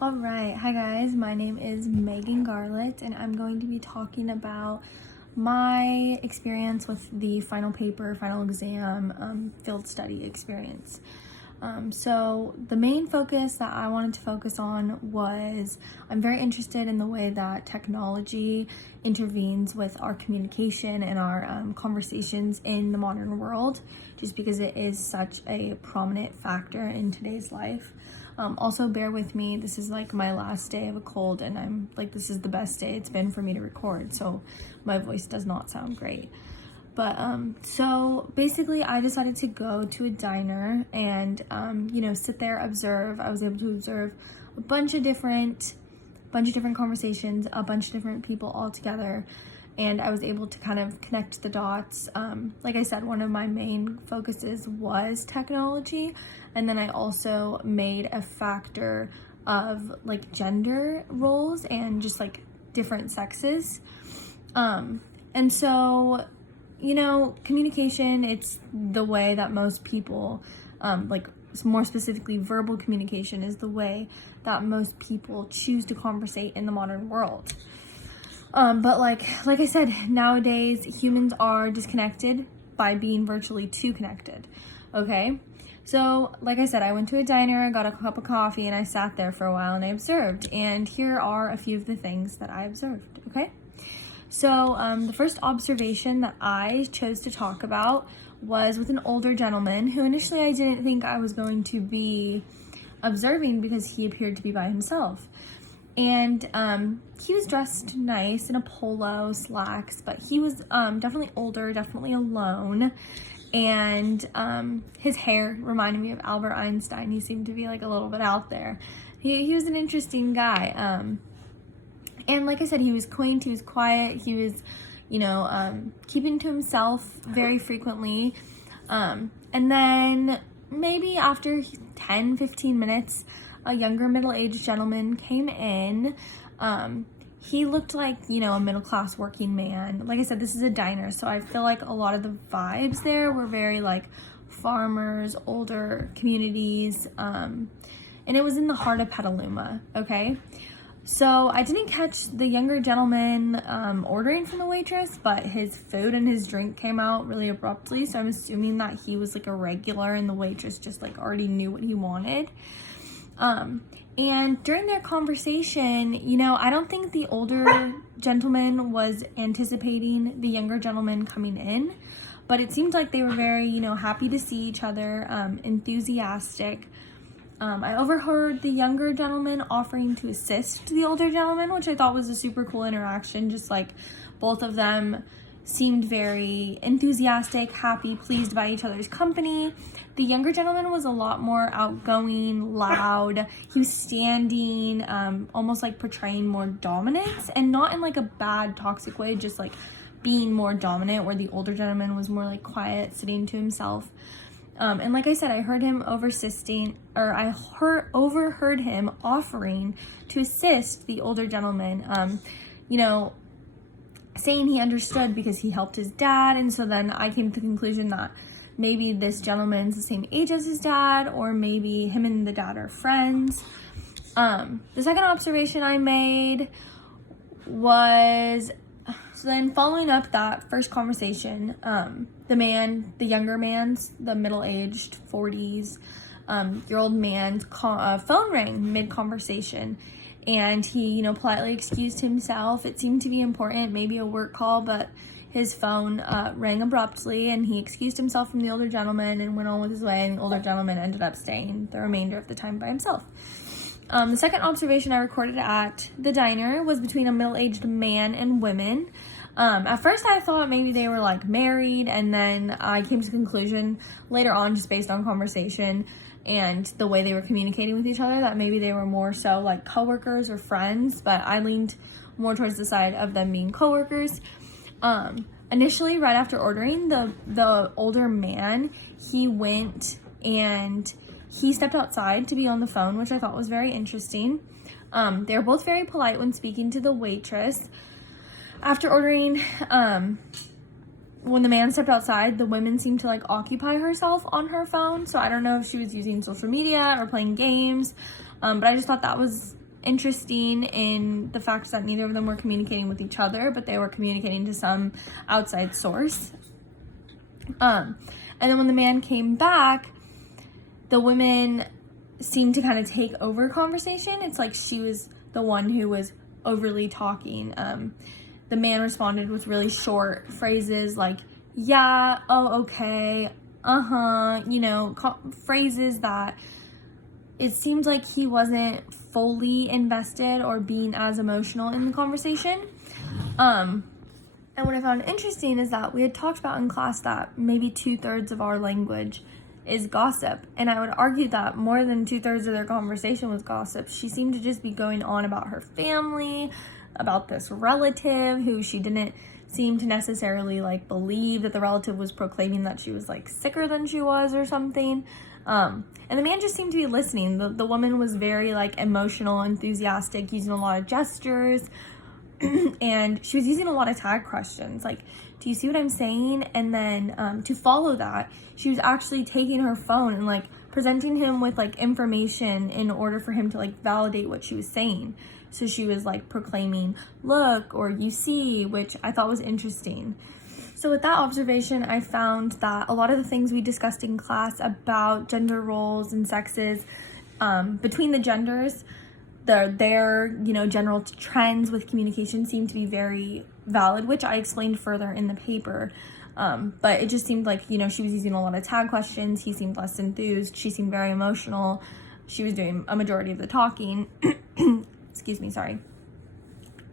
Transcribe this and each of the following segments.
All right, hi guys, my name is Megan Garlett and I'm going to be talking about my experience with the final exam, field study experience. So the main focus that I wanted to focus on was I'm very interested in the way that technology intervenes with our communication and our conversations in the modern world, just because it is such a prominent factor in today's life. Also, bear with me, this is like my last day of a cold and I'm like, this is the best day it's been for me to record, so my voice does not sound great. But so basically I decided to go to a diner and sit there, observe. I was able to observe a bunch of different conversations, a bunch of different people all together, and I was able to kind of connect the dots. Like I said, one of my main focuses was technology, and then I also made a factor of like gender roles and just like different sexes. And so, communication, it's the way that most people, more specifically verbal communication, is the way that most people choose to conversate in the modern world. But like I said, nowadays humans are disconnected by being virtually too connected. Okay. So like I said, I went to a diner, I got a cup of coffee, and I sat there for a while and I observed. And here are a few of the things that I observed. Okay. So the first observation that I chose to talk about was with an older gentleman who initially I didn't think I was going to be observing because he appeared to be by himself. And he was dressed nice in a polo, slacks, but he was definitely older, definitely alone. And his hair reminded me of Albert Einstein. He seemed to be like a little bit out there. He was an interesting guy. And like I said, he was quaint, he was quiet, he was, keeping to himself very frequently. And then maybe after 10-15 minutes, a younger middle-aged gentleman came in. He looked like, a middle-class working man. Like I said, this is a diner, so I feel like a lot of the vibes there were very like farmers, older communities. And it was in the heart of Petaluma, okay? So I didn't catch the younger gentleman ordering from the waitress, but his food and his drink came out really abruptly. So I'm assuming that he was like a regular and the waitress just like already knew what he wanted. And during their conversation, I don't think the older gentleman was anticipating the younger gentleman coming in, but it seemed like they were very, happy to see each other, enthusiastic. I overheard the younger gentleman offering to assist the older gentleman, which I thought was a super cool interaction. Just like both of them seemed very enthusiastic, happy, pleased by each other's company. The younger gentleman was a lot more outgoing, loud. He was standing, almost like portraying more dominance, and not in like a bad, toxic way, just like being more dominant, where the older gentleman was more like quiet, sitting to himself. And like I said, I heard him overheard him offering to assist the older gentleman, saying he understood because he helped his dad. And so then I came to the conclusion that maybe this gentleman's the same age as his dad, or maybe him and the dad are friends. The second observation I made was, so then following up that first conversation, the younger man's, the middle-aged 40s-year-old man's phone rang mid-conversation, and he, politely excused himself. It seemed to be important, maybe a work call, but his phone rang abruptly, and he excused himself from the older gentleman and went on with his way, and the older gentleman ended up staying the remainder of the time by himself. The second observation I recorded at the diner was between a middle-aged man and women. At first I thought maybe they were like married, and then I came to the conclusion later on, just based on conversation and the way they were communicating with each other, that maybe they were more so like coworkers or friends, but I leaned more towards the side of them being coworkers. Initially, right after ordering, the older man, he went and he stepped outside to be on the phone, which I thought was very interesting. They were both very polite when speaking to the waitress. After ordering, when the man stepped outside, the woman seemed to like occupy herself on her phone. So I don't know if she was using social media or playing games, but I just thought that was interesting in the fact that neither of them were communicating with each other, but they were communicating to some outside source. And then when the man came back, the women seemed to kind of take over conversation. It's like she was the one who was overly talking. The man responded with really short phrases like, yeah, oh, okay, phrases that it seemed like he wasn't fully invested or being as emotional in the conversation. And what I found interesting is that we had talked about in class that maybe 2/3 of our language is gossip. And I would argue that more than 2/3 of their conversation was gossip. She seemed to just be going on about her family, about this relative who she didn't seem to necessarily like believe that the relative was proclaiming that she was like sicker than she was or something. And the man just seemed to be listening. The woman was very like emotional, enthusiastic, using a lot of gestures. And she was using a lot of tag questions like, do you see what I'm saying? And then to follow that, she was actually taking her phone and like presenting him with like information in order for him to like validate what she was saying. So she was like proclaiming, look, or you see, which I thought was interesting. So with that observation, I found that a lot of the things we discussed in class about gender roles and sexes between the genders, their general trends with communication seemed to be very valid, which I explained further in the paper. But it just seemed like, she was using a lot of tag questions. He seemed less enthused. She seemed very emotional. She was doing a majority of the talking. Excuse me, sorry.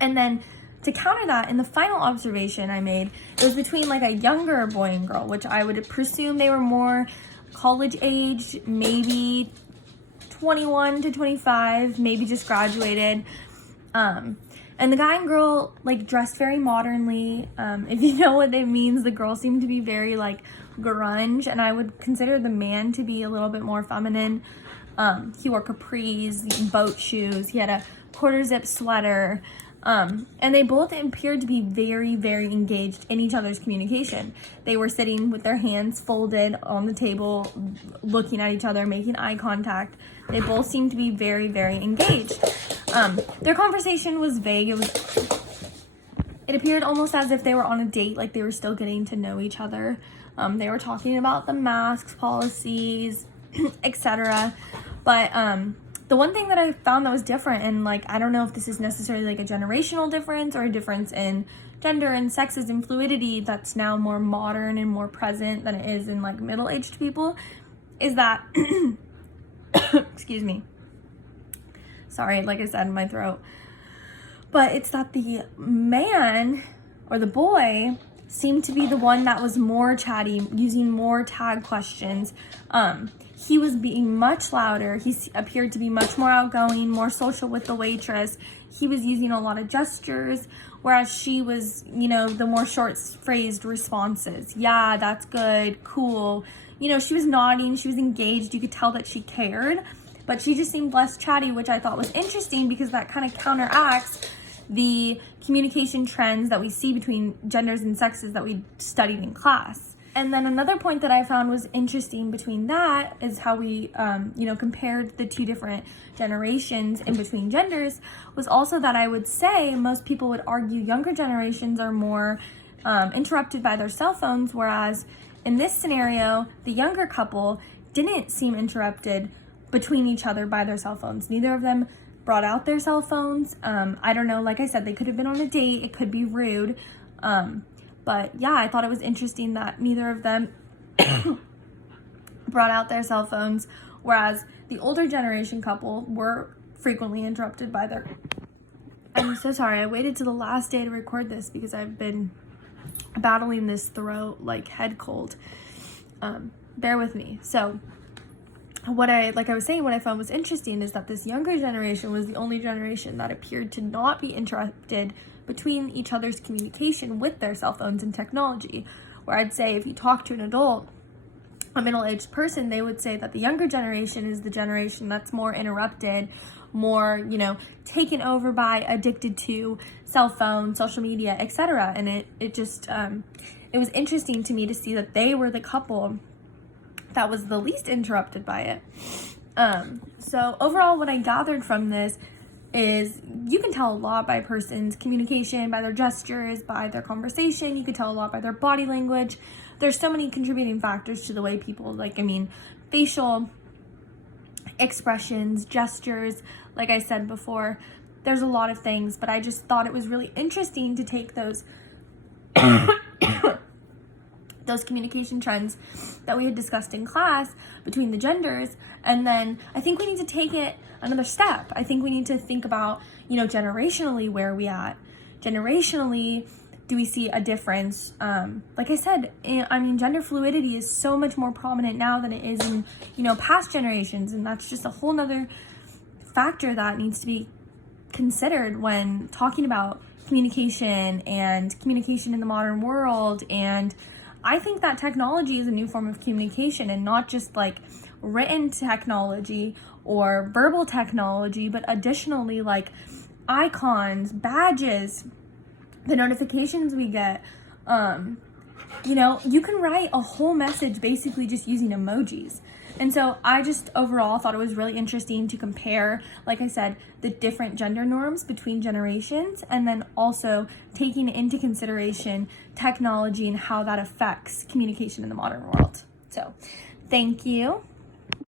And then to counter that, in the final observation I made, it was between like a younger boy and girl, which I would presume they were more college age, maybe 21 to 25, maybe just graduated. And the guy and girl like dressed very modernly. If you know what it means, the girl seemed to be very like grunge, and I would consider the man to be a little bit more feminine. He wore capris, boat shoes, he had a quarter zip sweater, and they both appeared to be very, very engaged in each other's communication. They were sitting with their hands folded on the table, looking at each other, making eye contact. They both seemed to be very, very engaged. Their conversation was vague. It appeared almost as if they were on a date, like they were still getting to know each other. They were talking about the masks, policies, etc. But the one thing that I found that was different, and like I don't know if this is necessarily like a generational difference or a difference in gender and sexes and fluidity that's now more modern and more present than it is in like middle-aged people, is that excuse me, sorry, like I said, in my throat, but it's that the man or the boy seemed to be the one that was more chatty, using more tag questions. He was being much louder. He appeared to be much more outgoing, more social with the waitress. He was using a lot of gestures, whereas she was, the more short-phrased responses. Yeah, that's good, cool. She was nodding, she was engaged. You could tell that she cared, but she just seemed less chatty, which I thought was interesting because that kind of counteracts the communication trends that we see between genders and sexes that we studied in class. And then another point that I found was interesting between that is how we, compared the two different generations in between genders, was also that I would say most people would argue younger generations are more interrupted by their cell phones, whereas in this scenario, the younger couple didn't seem interrupted between each other by their cell phones. Neither of them brought out their cell phones. I don't know, like I said, they could have been on a date, it could be rude. But yeah, I thought it was interesting that neither of them brought out their cell phones, whereas the older generation couple were frequently interrupted by their... I'm so sorry, I waited to the last day to record this because I've been battling this throat, like head cold. Bear with me. So what I found was interesting is that this younger generation was the only generation that appeared to not be interrupted between each other's communication with their cell phones and technology. Where I'd say if you talk to an adult, a middle-aged person, they would say that the younger generation is the generation that's more interrupted, more, taken over by, addicted to cell phones, social media, etc. And it just, it was interesting to me to see that they were the couple that was the least interrupted by it. So overall, what I gathered from this is you can tell a lot by a person's communication, by their gestures, by their conversation. You can tell a lot by their body language. There's so many contributing factors to the way people, facial expressions, gestures, like I said before, there's a lot of things, but I just thought it was really interesting to take those those communication trends that we had discussed in class between the genders, and then I think we need to take it another step. I think we need to think about, generationally, where are we at? Generationally, do we see a difference? Like I said, gender fluidity is so much more prominent now than it is in, past generations, and that's just a whole nother factor that needs to be considered when talking about communication and communication in the modern world. And I think that technology is a new form of communication, and not just like written technology or verbal technology, but additionally like icons, badges, the notifications we get. You can write a whole message basically just using emojis. And so I just overall thought it was really interesting to compare, like I said, the different gender norms between generations, and then also taking into consideration technology and how that affects communication in the modern world. So thank you.